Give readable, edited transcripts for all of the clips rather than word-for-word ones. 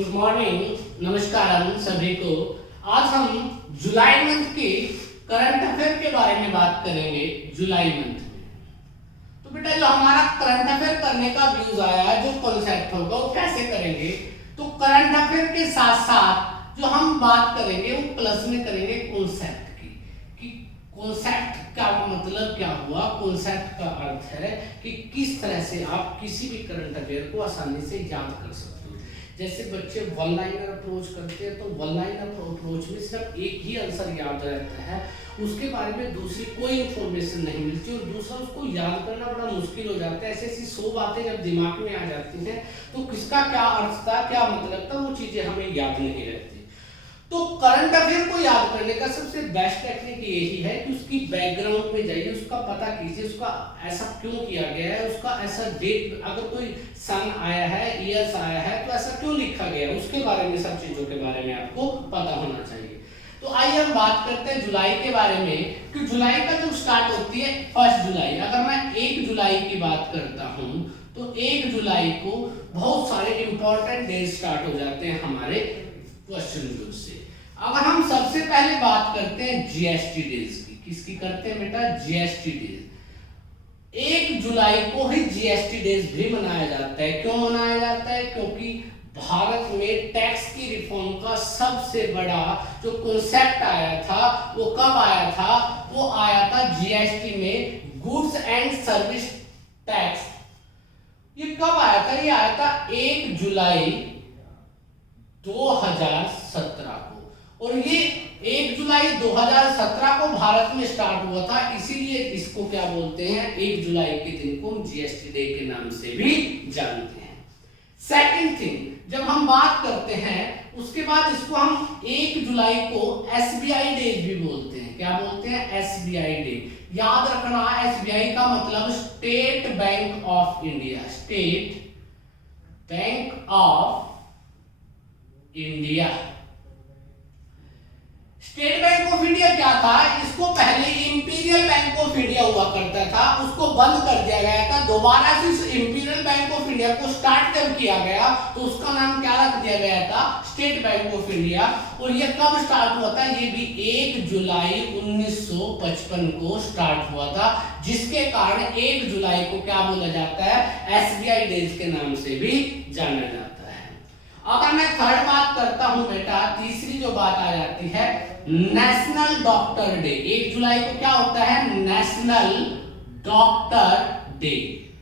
Good morning, नमस्कार सभी को। आज हम जुलाई मंथ के करंट अफेयर के बारे में बात करेंगे। जुलाई मंथ में तो बेटा जो हमारा करंट अफेयर करने का व्यूज आया है, जो कॉन्सेप्ट होगा वो कैसे करेंगे, तो करंट अफेयर के साथ साथ जो हम बात करेंगे वो प्लस में करेंगे कॉन्सेप्ट की, कि कॉन्सेप्ट का मतलब क्या हुआ। कॉन्सेप्ट का अर्थ है कि किस तरह से आप किसी भी करंट अफेयर को आसानी से याद कर सकते हो। जैसे बच्चे वन लाइनर अप्रोच करते हैं तो वन लाइनर अप्रोच में सिर्फ एक ही आंसर याद रहता है, उसके बारे में दूसरी कोई इंफॉर्मेशन नहीं मिलती और दूसरा उसको याद करना बड़ा मुश्किल हो जाता है। ऐसी ऐसी 100 बातें जब दिमाग में आ जाती हैं तो किसका क्या अर्थ था, क्या मतलब था, वो चीजें हमें याद नहीं रहती। तो करंट अफेयर को याद करने का सबसे बेस्ट टेक्निक यही है कि उसकी बैकग्राउंड में जाइए, उसका पता कीजिए, उसका ऐसा क्यों किया गया है, उसका ऐसा डेट, अगर कोई सन आया है, ईयर्स आया है तो ऐसा क्यों लिखा गया है, उसके बारे में, सब चीजों के बारे में आपको पता होना चाहिए। तो आइए हम बात करते हैं जुलाई के बारे में कि जुलाई का जब स्टार्ट होती है 1 जुलाई। अगर मैं 1 जुलाई की बात करता हूं तो 1 जुलाई को बहुत सारे इंपॉर्टेंट डेज स्टार्ट हो जाते हैं हमारे क्वेश्चन से। अगर हम सबसे पहले बात करते हैं जीएसटी डेज की, किसकी करते हैं बेटा, जीएसटी डेज। 1 जुलाई को ही जीएसटी डेज भी मनाया जाता है। क्यों मनाया जाता है? क्योंकि भारत में टैक्स की रिफॉर्म का सबसे बड़ा जो कॉन्सेप्ट आया था वो कब आया था? वो आया था जीएसटी में, गुड्स एंड सर्विस टैक्स। ये कब आया था? ये आया था 1 जुलाई 2017 को, और ये 1 जुलाई 2017 को भारत में स्टार्ट हुआ था, इसीलिए इसको क्या बोलते हैं, 1 जुलाई के दिन को हम जीएसटी डे के नाम से भी जानते हैं। सेकंड थिंग, जब हम बात करते हैं उसके बाद इसको हम 1 जुलाई को एसबीआई डे भी बोलते हैं। क्या बोलते हैं? SBI day. याद रखना, एसबीआई का मतलब state bank of India, state bank of India. State bank of India क्या था? इसको पहले इंपीरियल बैंक ऑफ इंडिया हुआ करता था, उसको बंद कर दिया गया था। दोबारा से इस इंपीरियल बैंक ऑफ इंडिया को स्टार्ट जब किया गया तो उसका नाम क्या रख दिया गया था? State bank of India. और ये कब स्टार्ट हुआ था? ये भी 1 जुलाई 1955 को स्टार्ट हुआ था, जिसके कारण 1 जुलाई को क्या बोला जाता है? एसबीआई डेज के नाम से भी जाना जाता है। अगर मैं थर्ड बात करता हूं बेटा, तीसरी जो बात आ जाती है नेशनल डॉक्टर डे। 1 जुलाई को क्या होता है? National doctor day.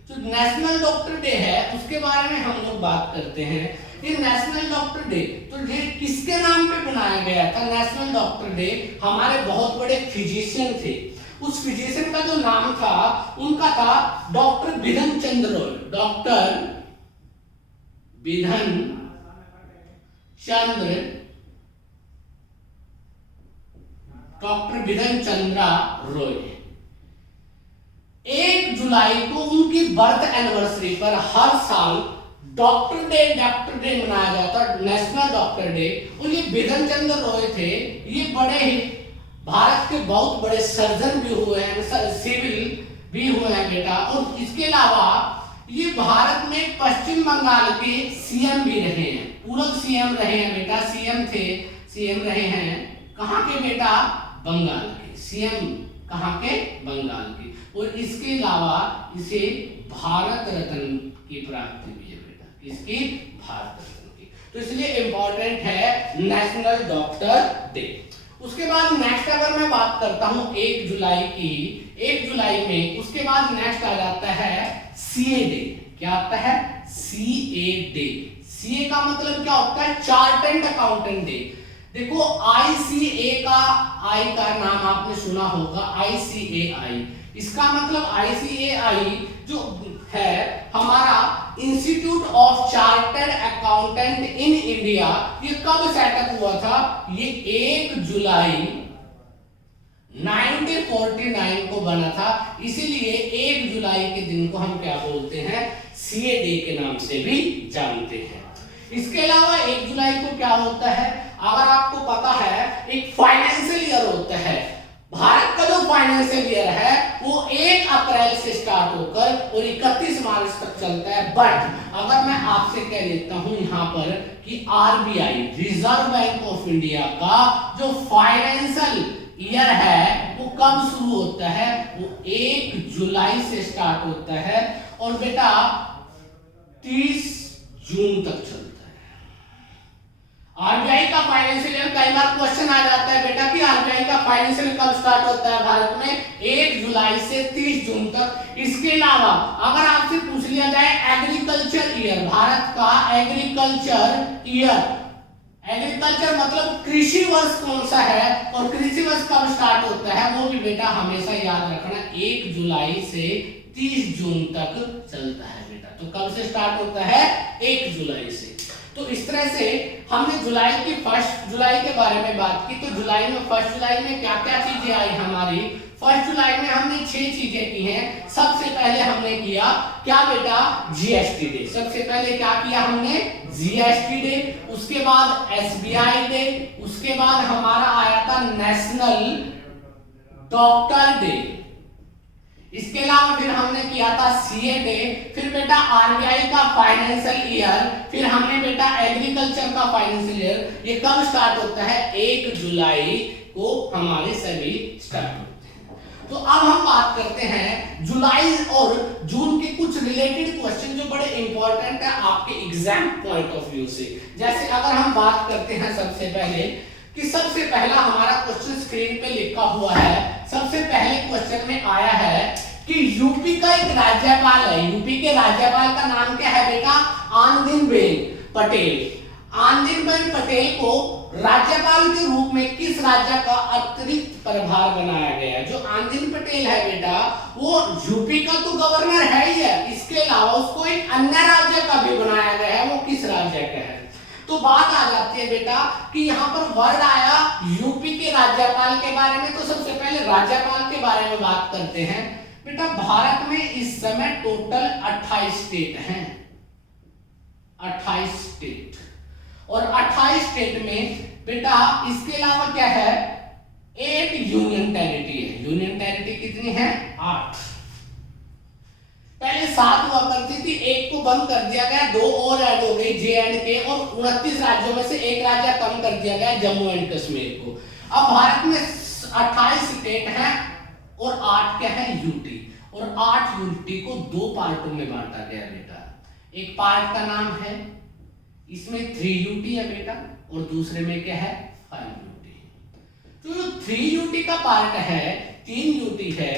जो नेशनल डॉक्टर डे है उसके बारे में हम लोग बात करते हैं। ये नेशनल डॉक्टर डे तो ये किसके नाम पे बनाया गया था? नेशनल डॉक्टर डे हमारे बहुत बड़े फिजिशियन थे, उस फिजिशियन का जो नाम था उनका था डॉक्टर बिधन चंद्र रॉय। डॉक्टर बिधन चंद्र, डॉक्टर बिधन चंद्रा रॉय। 1 जुलाई को उनकी बर्थ एनिवर्सरी पर हर साल डॉक्टर डे मनाया जाता है, नेशनल डॉक्टर डे। और ये बिधन चंद्र रॉय थे, ये बड़े ही भारत के बहुत बड़े सर्जन भी हुए हैं, सिविल भी हुए हैं बेटा। और इसके अलावा ये भारत में पश्चिम बंगाल के सीएम भी रहे हैं, पूर्व सीएम रहे हैं बेटा, सीएम थे, सीएम रहे हैं कहां के बेटा? बंगाल के। सीएम कहां के? बंगाल के। और इसके अलावा इसे भारत रत्न की प्राप्ति भी है बेटा, किसकी? भारत रत्न की। तो इसलिए इंपॉर्टेंट है नेशनल डॉक्टर डे। उसके बाद नेक्स्ट अगर मैं बात करता हूं 1 जुलाई की, 1 जुलाई में उसके बाद नेक्स्ट आ जाता है सीए डे। क्या आता है? CA day. सीए का मतलब क्या होता है? Chartered accountant day. देखो आईसीए का, आई का नाम आपने सुना होगा, आईसीएआई। इसका मतलब आईसीएआई जो है हमारा institute of chartered accountant in India, ये कब सेटअप हुआ था? ये 1 जुलाई 1949 को बना था, इसीलिए 1 जुलाई के दिन को हम क्या बोलते हैं? सीए डे के नाम से भी जानते हैं। इसके अलावा 1 जुलाई को क्या होता है? अगर आपको पता है एक फाइनेंशियल ईयर होता है, भारत का जो फाइनेंशियल ईयर है वो 1 अप्रैल से स्टार्ट होकर और 31 मार्च तक चलता है। बट अगर मैं आपसे कह देता हूं यहां पर कि RBI, reserve bank of India का जो फाइनेंशियल ईयर है वो कब शुरू होता है, वो 1 जुलाई से स्टार्ट होता है और बेटा 30 जून तक चलता है। आरबीआई का फाइनेंशियल ईयर, कई बार क्वेश्चन आ जाता है बेटा कि आरबीआई का फाइनेंशियल कब स्टार्ट होता है भारत में, 1 जुलाई से 30 जून तक। इसके अलावा अगर आपसे पूछ लिया जाए एग्रीकल्चर ईयर, भारत का एग्रीकल्चर ईयर, एग्रीकल्चर मतलब कृषि वर्ष कौन सा है और कृषि वर्ष कब स्टार्ट होता है, वो भी बेटा हमेशा याद रखना 1 जुलाई से 30 जून तक चलता है बेटा। तो कब से स्टार्ट होता है, 1 जुलाई से। तो इस तरह से हमने जुलाई की 1 जुलाई के बारे में बात की। तो जुलाई में 1 जुलाई में क्या क्या चीजें आई हमारी, 1 जुलाई में हमने 6 चीजें की हैं। सबसे पहले हमने किया क्या बेटा, जीएसटी डे। सबसे पहले क्या किया हमने, जीएसटी डे। उसके बाद एसबीआई डे। उसके बाद हमारा आया था नेशनल डॉक्टर डे। इसके अलावा फिर हमने किया था सीए डे। फिर बेटा आरबीआई का फाइनेंशियल ईयर। फिर हमने बेटा एग्रीकल्चर का फाइनेंशियल ईयर। ये कब स्टार्ट होता है, 1 जुलाई को हमारे सभी स्टार्ट होते हैं। तो अब हम बात करते हैं जुलाई और जून के कुछ रिलेटेड क्वेश्चन जो बड़े इंपॉर्टेंट है आपके एग्जाम पॉइंट ऑफ व्यू से। जैसे अगर हम बात करते हैं सबसे पहले कि सबसे पहला हमारा क्वेश्चन स्क्रीन पे लिखा हुआ है। सबसे पहले क्वेश्चन में आया है कि यूपी का एक राज्यपाल है, यूपी के राज्यपाल का नाम क्या है बेटा, आनंदीबेन पटेल। आनंदीबेन पटेल को राज्यपाल के रूप में किस राज्य का अतिरिक्त प्रभार बनाया गया है। जो आनंदीबेन पटेल है बेटा वो यूपी का तो गवर्नर है ही है, इसके अलावा उसको एक अन्य राज्य का भी बनाया गया है, वो किस राज्य का है। तो बात आ जाती है बेटा कि यहाँ पर वर्ड आया यूपी के राज्यपाल के बारे में। तो सबसे पहले राज्यपाल के बारे में बात करते हैं। बेटा भारत में इस समय टोटल 28 स्टेट हैं, 28 स्टेट। और 28 स्टेट में बेटा इसके अलावा क्या है, 8 यूनियन टेरिटरी है। यूनियन टेरिटरी कितनी है, 8। पहले 7 हुआ करती थी, एक को बंद कर दिया गया, 2 और ऐड हो गई जे एंड के, और 29 राज्यों में से एक राज्य कम कर दिया गया जम्मू एंड कश्मीर को। अब भारत में 28 स्टेट हैं और 8 क्या है, यूटी। और 8 यूटी को 2 पार्टों में बांटा गया बेटा। एक पार्ट का नाम है, इसमें 3 यूटी है बेटा, और दूसरे में क्या है, 5 यूटी। तो जो 3 यूटी का पार्ट है, 3 यूटी है,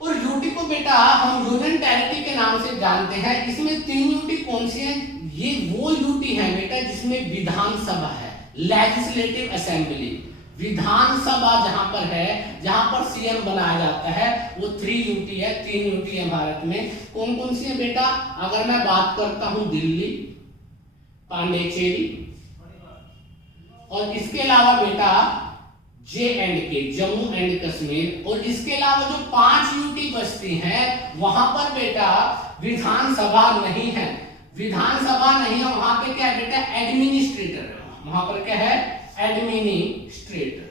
और यूटी को बेटा हम यूनियन टेरिटरी के नाम से जानते हैं। इसमें 3 यूटी कौन सी है, ये वो यूटी है बेटा जिसमें विधानसभा है, लेजिस्लेटिव असेंबली। विधानसभा जहां पर है, जहां पर सीएम बनाया जाता है, वो 3 यूटी है, 3 यूटी है भारत में। कौन कौन सी है बेटा, अगर मैं बात करता हूं दिल्ली, पांडिचेरी, और इसके अलावा बेटा जे एंड के, जम्मू एंड कश्मीर। और इसके अलावा जो 5 यूटी बचती हैं वहां पर बेटा विधानसभा नहीं है, विधानसभा नहीं है, वहां पे क्या है बेटा, एडमिनिस्ट्रेटर है। वहां पर क्या है, एडमिनिस्ट्रेटर,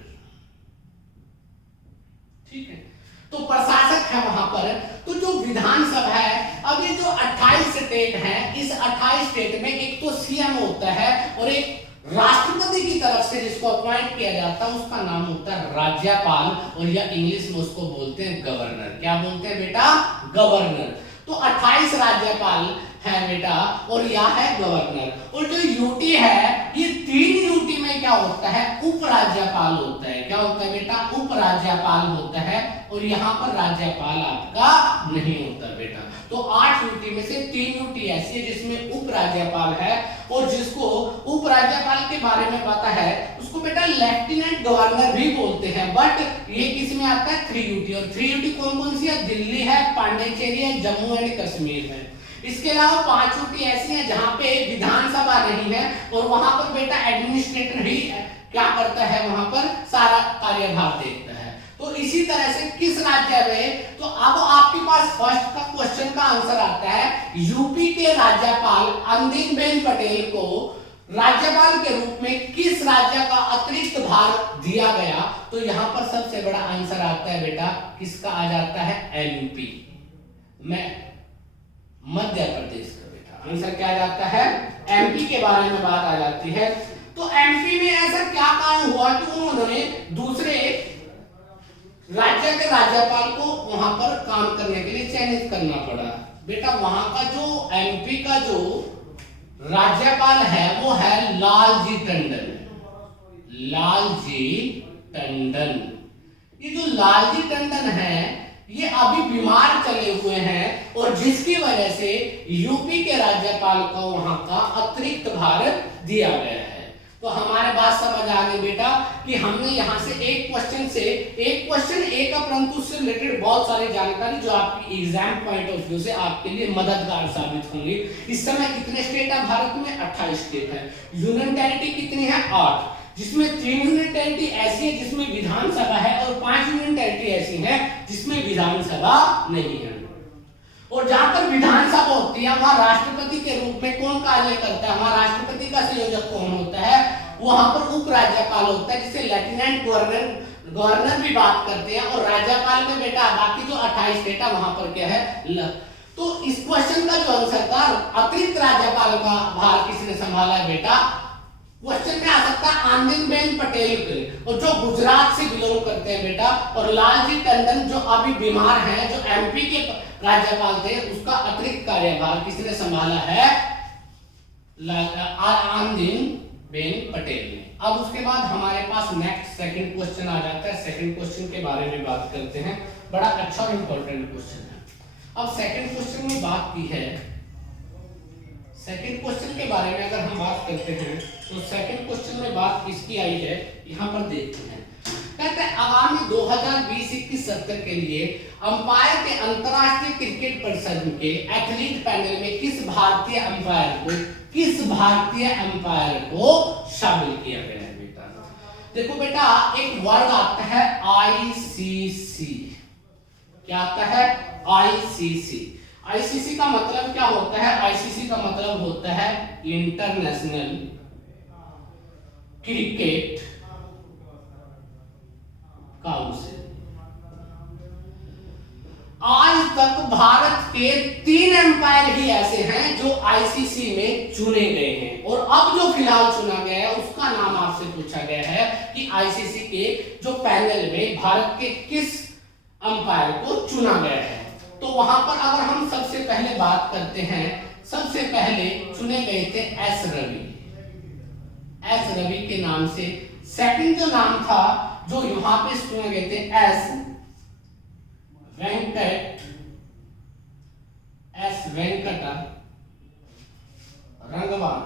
ठीक है। तो प्रशासक है वहां पर। तो जो विधानसभा है, अब ये जो 28 स्टेट हैं, इस 28 स्टेट में एक तो सीएम होता है और एक राष्ट्रपति की तरफ से जिसको अपॉइंट किया जाता है उसका नाम होता है राज्यपाल, और या इंग्लिश में उसको बोलते हैं गवर्नर। क्या बोलते हैं बेटा, गवर्नर। तो 28 राज्यपाल है बेटा और यह है गवर्नर। और जो यूटी है, ये 3 यूटी में क्या होता है, उपराज्यपाल होता है। क्या होता है बेटा, उपराज्यपाल होता है, और यहाँ पर राज्यपाल आपका नहीं होता बेटा। तो 8 यूटी में से 3 यूटी ऐसी है जिसमें उपराज्यपाल है, और जिसको उपराज्यपाल के बारे में पता है उसको बेटा लेफ्टिनेंट गवर्नर भी बोलते हैं। बट ये किस में आता है, 3 यूटी। और 3 यूटी कौन कौन सी है, दिल्ली है, पांडिचेरी है, जम्मू एंड कश्मीर है। इसके अलावा 5 यूटी ऐसी हैं जहां पे विधानसभा नहीं है, और वहां पर बेटा एडमिनिस्ट्रेटर ही क्या करता है, वहां पर सारा कार्यभार देखता है। तो इसी तरह से किस राज्य में, तो अब आपके पास फर्स्ट का क्वेश्चन का आंसर आता है, यूपी के राज्यपाल आनंदीबेन पटेल को राज्यपाल के रूप में किस राज्य का अतिरिक्त भार दिया गया? तो यहां पर सबसे बड़ा आंसर आता है बेटा, किसका आ जाता है? एमपी में, मध्य प्रदेश का बेटा आंसर क्या आ जाता है? एमपी के बारे में बात आ जाती है। तो एमपी में ऐसा क्या कारण हुआ कि उन्होंने दूसरे राज्य के राज्यपाल को वहां पर काम करने के लिए चयनित करना पड़ा? बेटा वहां का जो एमपी का जो राज्यपाल है वो है लालजी टंडन। लालजी टंडन, ये जो लालजी टंडन है ये अभी बीमार चले हुए हैं और जिसकी वजह से यूपी के राज्यपाल को वहां का अतिरिक्त भार दिया गया है। तो हमारे बात समझ आ गई बेटा कि हमने यहां से एक क्वेश्चन एक परंतु उससे रिलेटेड बहुत सारी जानकारी जो आपकी एग्जाम पॉइंट ऑफ व्यू से आपके लिए मददगार साबित होंगी। इस समय कितने स्टेट है भारत में? 28 स्टेट है। यूनियन टेरिटरी कितनी है? 8, जिसमें 3 यूनियन टेरिटरी ऐसी है जिसमें विधानसभा है और 5 यूनियन टेरिटरी ऐसी है जिसमें विधानसभा नहीं है। और जहां पर विधानसभा होती है वहां राष्ट्रपति के रूप में कौन कार्य करता है? वहां राष्ट्रपति का संयोजक कौन होता है? वहां पर उप राज्यपाल होता है जिसे लेफ्टिनेंट गवर्नर भी बात करते हैं। और राज्यपाल में बेटा बाकी जो 28 स्टेट है वहां पर क्या है? तो इस क्वेश्चन का जो आंसर था अतिरिक्त राज्यपाल का भार किसने संभाला है बेटा? क्वेश्चन में आ सकता है आनंदीबेन पटेल के, और जो गुजरात से बिलोंग करते हैं बेटा। और लालजी टंडन जो अभी बीमार हैं, जो एमपी के राज्यपाल थे, उसका अतिरिक्त कार्यभार किसने संभाला है? आनंदीबेन पटेल ने। अब उसके बाद हमारे पास नेक्स्ट सेकंड क्वेश्चन आ जाता है। सेकंड क्वेश्चन के बारे में बात करते हैं, बड़ा अच्छा और इंपॉर्टेंट क्वेश्चन है। अब सेकंड क्वेश्चन में बात की है, सेकंड क्वेश्चन के बारे में अगर हम बात करते हैं तो सेकंड क्वेश्चन में बात किसकी आई है यहां पर देखते हैं। कहते हैं आगामी 2020-21 सत्र के लिए अंपायर के अंतरराष्ट्रीय क्रिकेट परिषद के एथलीट पैनल में किस भारतीय अंपायर को शामिल किया गया है बेटा? देखो बेटा एक वर्ड आता है आईसीसी। क्या आता है? आईसीसी। आईसीसी का मतलब क्या होता है? आईसीसी का मतलब होता है इंटरनेशनल क्रिकेट काउंसिल। आज तक भारत के 3 अंपायर ही ऐसे हैं जो आईसीसी में चुने गए हैं, और अब जो फिलहाल चुना गया है उसका नाम आपसे पूछा गया है कि आईसीसी के जो पैनल में भारत के किस अंपायर को चुना गया है। तो वहां पर अगर हम सबसे पहले बात करते हैं, सबसे पहले चुने गए थे एस रवि। एस रवि के नाम से। सेकंड जो नाम था जो यहां पे चुने गए थे एस वेंकट राघवान।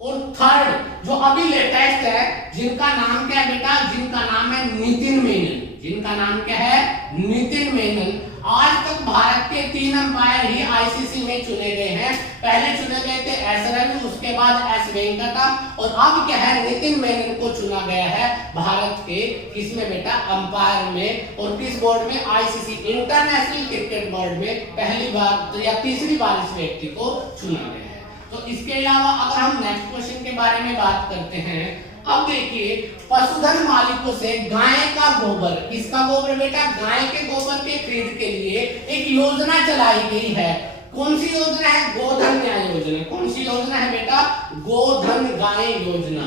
और थर्ड जो अभी लेटेस्ट है, जिनका नाम क्या है बेटा? जिनका नाम है नितिन मेनन। जिनका नाम क्या है? नितिन मेनन। आज तक भारत के 3 अंपायर ही आईसीसी में चुने गए हैं। पहले चुने गए थे एस रवि, उसके बाद एस वेंकटा, और अब क्या है? नितिन मेनन को चुना गया है भारत के किसमें बेटा? अंपायर में। और किस बोर्ड में? आईसीसी इंटरनेशनल क्रिकेट बोर्ड में पहली बार या तीसरी बार इस व्यक्ति को चुना गया है। तो इसके अलावा अगर हम नेक्स्ट क्वेश्चन के बारे में बात करते हैं, अब देखिए पशुधन मालिकों से गाय का गोबर, किसका गोबर बेटा? गाय के गोबर के खरीद के लिए एक योजना चलाई गई है। कौन सी योजना है? गोधन न्याय योजना। कौन सी योजना है बेटा? गोधन गाय योजना।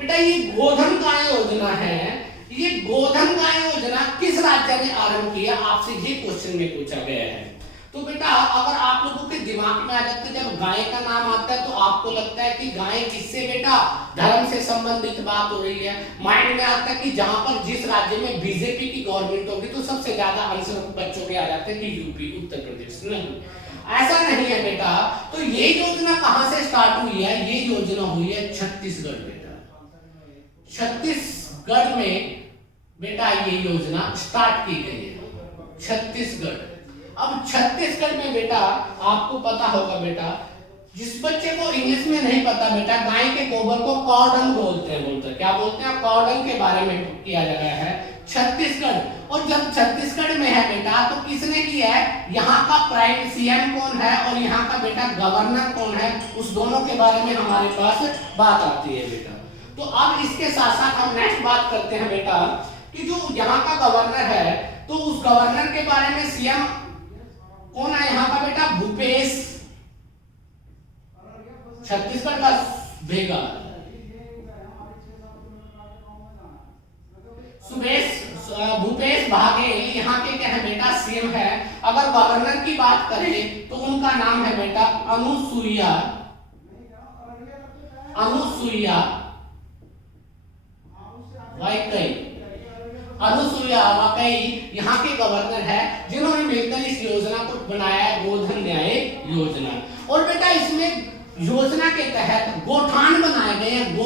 बेटा ये गोधन गाय योजना है, ये गोधन गाय योजना किस राज्य ने आरंभ किया? आपसे ये क्वेश्चन में पूछा गया है। तो बेटा अगर आप लोगों के दिमाग में आ जाता है जब गाय का नाम आता है तो आपको लगता है कि गाय किससे बेटा? धर्म से संबंधित बात हो रही है। माइंड में आता है कि जहां पर जिस राज्य में बीजेपी की गवर्नमेंट होगी तो सबसे ज्यादा आंसर बच्चों के आ जाते हैं कि यूपी, उत्तर प्रदेश। नहीं, ऐसा नहीं है बेटा। तो ये योजना कहां से स्टार्ट हुई है? ये योजना हुई है छत्तीसगढ़ बेटा। छत्तीसगढ़ में बेटा ये योजना स्टार्ट की गई है, छत्तीसगढ़। अब छत्तीसगढ़ में बेटा आपको पता होगा बेटा, जिस बच्चे को इंग्लिश में नहीं पता बेटा, गाय के गोबर को कॉ डंग बोलते हैं। क्या बोलते हैं? कॉ डंग के बारे में किया गया है। छत्तीसगढ़। और जब छत्तीसगढ़ में है बेटा तो किसने किया है, यहाँ का प्राइम सीएम कौन है और यहाँ का बेटा गवर्नर कौन है, उस दोनों के बारे में हमारे पास बात आती है बेटा। तो अब इसके साथ साथ हम नेक्स्ट बात करते हैं बेटा कि जो यहाँ का गवर्नर है तो उस गवर्नर के बारे में सीएम कौन है यहाँ का बेटा, भूपेश, छत्तीसगढ़ का भेगा भूपेश बघेल यहाँ के क्या है बेटा, सीएम है। अगर गवर्नर की बात करें तो उनका नाम है बेटा अनुसुईया वाजपेयी। अनुसुईया वाजपेयी यहाँ के गवर्नर है जिन्होंने मिलकर इस योजना को बनाया है, गोधन न्याय योजना। और बेटा इसमें योजना के तहत गोठान बनाए गए हैं।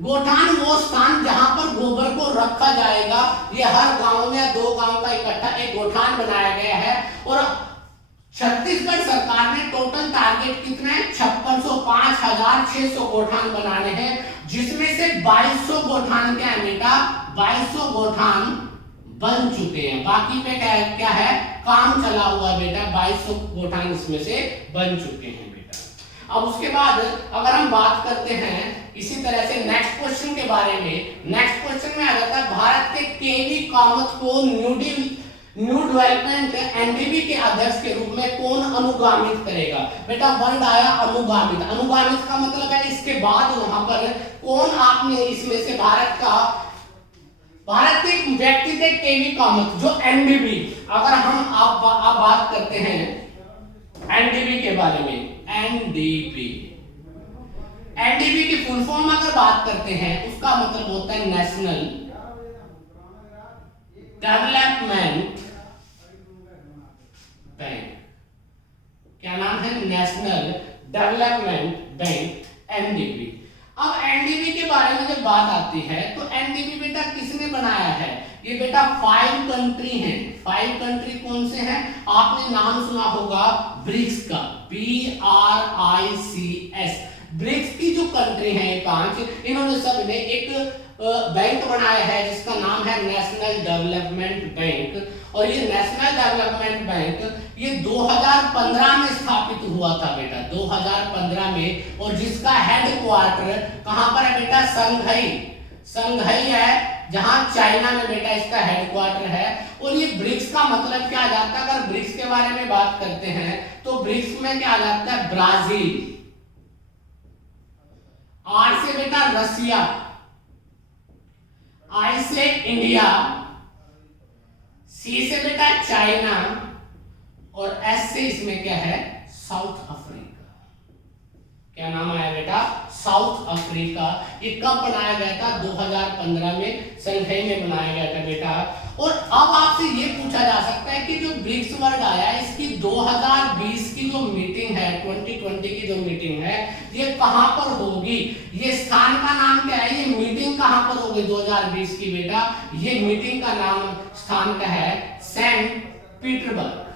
गोठान वो स्थान जहां पर गोबर को रखा जाएगा, ये हर गांव में 2 गांव का इकट्ठा एक गोठान बनाया गया है। और छत्तीसगढ़ सरकार ने टोटल टारगेट कितना है, 56,600 गोठान बनाने हैं, जिसमें से 2200 गोठान क्या है बेटा, 2200 गोठान बन चुके हैं। बाकी पे क्या है, काम चला हुआ बेटा, 2200 गोठान इसमें से बन चुके हैं बेटा। अब उसके बाद अगर हम बात करते हैं इसी तरह से नेक्स्ट क्वेश्चन के बारे में, नेक्स्ट क्वेश्चन में आ जाता है भारत के केवी कामत को न्यू डेवलपमेंट एनडीबी के अध्यक्ष के रूप में कौन अनुगामित करेगा। बेटा वर्ड आया अनुगामित, अनुगामित का मतलब है इसके बाद वहां पर कौन आपने इसमें से भारत के व्यक्ति थे केवी कामत जो एनडीबी। अगर हम आप बात करते हैं एनडीबी के बारे में, एनडीबी की फुल फॉर्म अगर बात करते हैं उसका मतलब होता है नेशनल डेवलपमेंट बैंक। क्या नाम है, नेशनल डेवलपमेंट बैंक, एनडीबी। अब एनडीबी के बारे में जब बात आती है तो एनडीबी बेटा किसने बनाया है, ये बेटा 5 कंट्री हैं। 5 कंट्री कौन से हैं, आपने नाम सुना होगा ब्रिक्स का, BRICS। ब्रिक्स की जो कंट्री हैं 5, इन्होंने सब ने एक बैंक बनाया है जिसका नाम है नेशनल डेवलपमेंट बैंक। और ये नेशनल डेवलपमेंट बैंक ये 2015 में स्थापित हुआ था बेटा, 2015 में। और जिसका हेडक्वार्टर कहां पर है बेटा, संघई है, जहां चाइना में बेटा इसका हेडक्वार्टर है। और ये ब्रिक्स का मतलब क्या आ जाता है, अगर ब्रिक्स के बारे में बात करते हैं तो ब्रिक्स में क्या आ जाता है, ब्राजील, आर से बेटा रसिया, आई से इंडिया, सी से बेटा चाइना और एस से इसमें क्या है, साउथ अफ्रीका। क्या नाम आया बेटा, साउथ अफ्रीका। ये कब बनाया गया था, 2015 में संघई में बनाया गया था बेटा। और अब आपसे ये पूछा जा सकता है कि जो ब्रिक्स वर्ड आया इसकी 2020 की जो मीटिंग है, 2020 की जो मीटिंग है, ये कहां पर होगी, ये स्थान का नाम क्या है, ये मीटिंग कहां पर होगी 2020 की बेटा, ये मीटिंग का नाम स्थान का है सेंट पीटर्सबर्ग।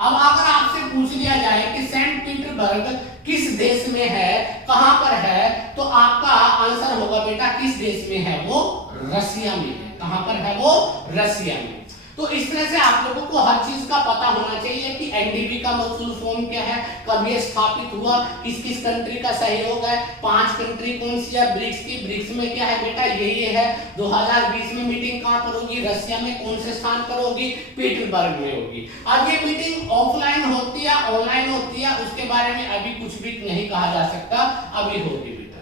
अब अगर आपसे पूछ लिया जाए कि सेंट पीटर्सबर्ग किस देश में है, कहां पर है, तो आपका आंसर होगा बेटा किस देश में है, वो रसिया में है। कहां पर है, वो रसिया में। तो इस तरह से आप लोगों को हर चीज का पता होना चाहिए कि एनडीबी का फुल फॉर्म क्या है, कब ये स्थापित हुआ, किस किस कंट्री का सहयोग है, 5 कंट्री कौन सी है ब्रिक्स की, ब्रिक्स में क्या है बेटा ये है। 2020 में मीटिंग कहां पर होगी, रसिया में, कौन से स्थान पर होगी, पीटर्सबर्ग में होगी। अब ये मीटिंग ऑफलाइन होती है ऑनलाइन होती है, उसके बारे में अभी कुछ भी नहीं कहा जा सकता, अभी होगी बेटा।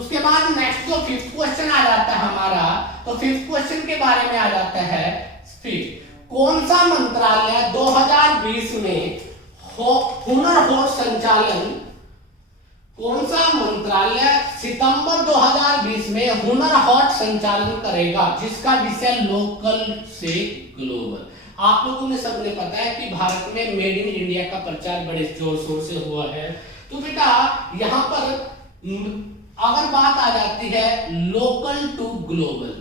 उसके बाद नेक्स्ट जो 5th क्वेश्चन आ जाता है हमारा, तो 5th क्वेश्चन के बारे में आ जाता है कौन सा मंत्रालय 2020 में हुनर हाट संचालन, कौन सा मंत्रालय सितंबर 2020 में हुनर हाट संचालन करेगा, जिसका विषय लोकल से ग्लोबल। आप लोगों ने सबने पता है कि भारत में मेड इन इंडिया का प्रचार बड़े जोर शोर से हुआ है। तो बेटा यहां पर अगर बात आ जाती है local to global,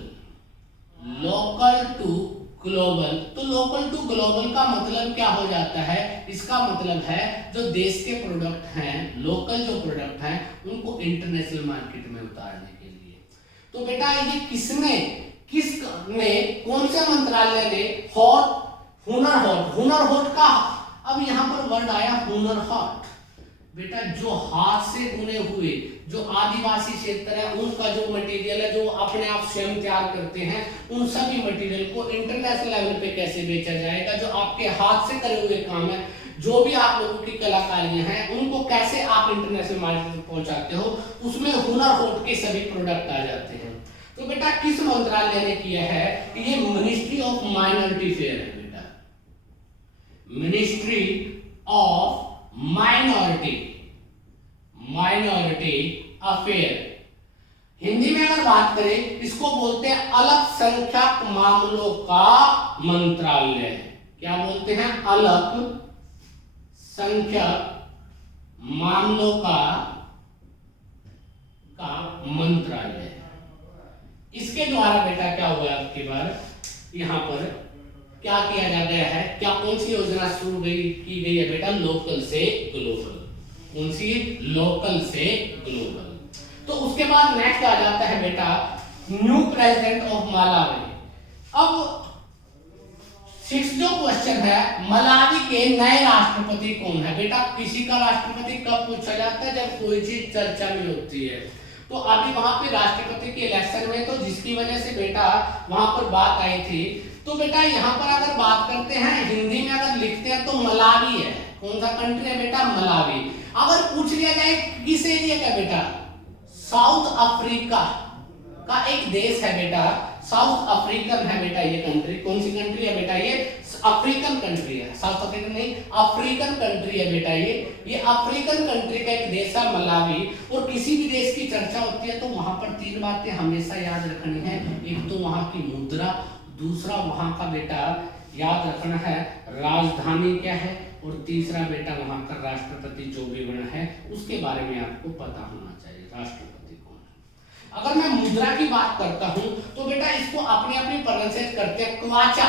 local to global, तो लोकल टू ग्लोबल का मतलब क्या हो जाता है, इसका मतलब है जो देश के प्रोडक्ट हैं, लोकल जो प्रोडक्ट हैं उनको इंटरनेशनल मार्केट में उतारने के लिए। तो तो बेटा ये किसने कौन से मंत्रालय ने हुनर हाट का, अब यहाँ पर वर्ड आया हुनर हाट। बेटा जो हाथ से बुने हुए जो आदिवासी क्षेत्र है उनका जो मटेरियल है, जो अपने आप स्वयं तैयार करते हैं, उन सभी मटेरियल को इंटरनेशनल लेवल पे कैसे बेचा जाएगा, जो आपके हाथ से करे हुए काम है, जो भी आप लोगों की कलाकारियां हैं, उनको कैसे आप इंटरनेशनल मार्केट में पहुंचाते हो, उसमें हुनर हाट के सभी प्रोडक्ट आ जाते हैं। तो बेटा किस मंत्रालय ने किया है, ये मिनिस्ट्री ऑफ माइनॉरिटी अफेयर है बेटा, ministry of minority affair. Hindi में अगर बात करें इसको बोलते हैं अल्पसंख्यक मामलों का मंत्रालय। क्या बोलते हैं? अल्पसंख्यक मामलों का मंत्रालय। इसके द्वारा बेटा क्या हुआ, आपकी बार यहां पर क्या किया जा गया है, क्या कौन सी योजना शुरू की गई है बेटा, लोकल से ग्लोबल। कौन सी? लोकल से ग्लोबल। तो उसके बाद नेक्स्ट आ जाता है बेटा न्यू प्रेसिडेंट ऑफ मलावी। अब 6 जो क्वेश्चन है, मलावी के नए राष्ट्रपति कौन है बेटा। किसी का राष्ट्रपति कब पूछा जाता है, जब कोई चीज चर्चा में होती है। तो अभी वहां पे राष्ट्रपति के इलेक्शन में, तो जिसकी वजह से बेटा वहां पर बात आई थी। तो बेटा यहाँ पर अगर बात करते हैं, हिंदी में अगर लिखते हैं तो मलावी है। कौन सा कंट्री है बेटा? मलावी। अगर पूछ लिया जाए किस एरिया का बेटा, साउथ अफ्रीका का एक देश है बेटा, साउथ अफ्रीकन है बेटा ये कंट्री। कौन सी कंट्री है बेटा? ये अफ्रीकन कंट्री है, साउथ अफ्रीकन नहीं, अफ्रीकन कंट्री है बेटा ये अफ्रीकन कंट्री का एक देश है मलावी। और किसी भी देश की चर्चा होती है तो वहां पर 3 बातें हमेशा याद रखनी है। एक तो वहां की मुद्रा, दूसरा वहां का बेटा याद रखना है राजधानी क्या है, और तीसरा बेटा वहां का राष्ट्रपति जो भी बना है उसके बारे में आपको पता होना चाहिए, राष्ट्रपति कौन है। अगर मैं मुद्रा की बात करता हूं तो बेटा इसको अपने अपने प्रोनाउंसिएट करते हैं क्वाचा।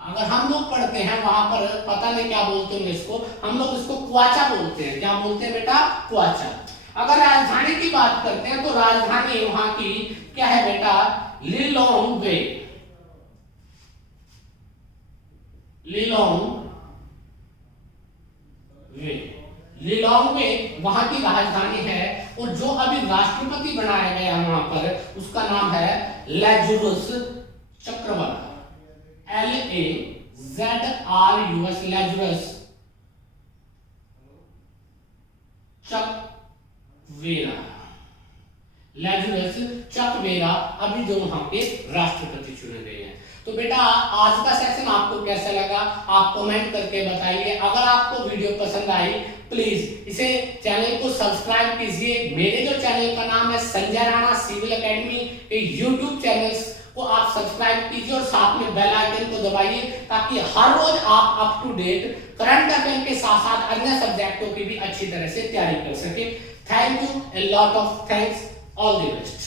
अगर हम लोग पढ़ते हैं वहां पर पता नहीं क्या बोलते हैं इसको, हम लोग इसको क्वाचा बोलते हैं। क्या बोलते हैं बेटा? क्वाचा। अगर राजधानी की बात करते हैं तो राजधानी वहां की क्या है बेटा? लिलोंगवे। लिलोंगवे वहां की राजधानी है। और जो अभी राष्ट्रपति बनाया गया वहां पर उसका नाम है लैज़रस चक्रवर्ती, LAZRUS, लैज़रस चकवेरा अभी जो वहां के राष्ट्रपति चुने गए हैं। तो बेटा आज का सेशन आपको कैसा लगा आप कमेंट करके बताइए। अगर आपको वीडियो पसंद आई प्लीज इसे चैनल को सब्सक्राइब कीजिए। मेरे जो चैनल का नाम है Sanjay Rana civil academy, YouTube channel को आप सब्सक्राइब कीजिए और साथ में बेल आइकन को दबाइए ताकि हर रोज आप up to date current affair के साथ साथ अन्य सब्जेक्टों की भी अच्छी तरह से तैयारी कर सके। Thank you, a lot of thanks, all the best।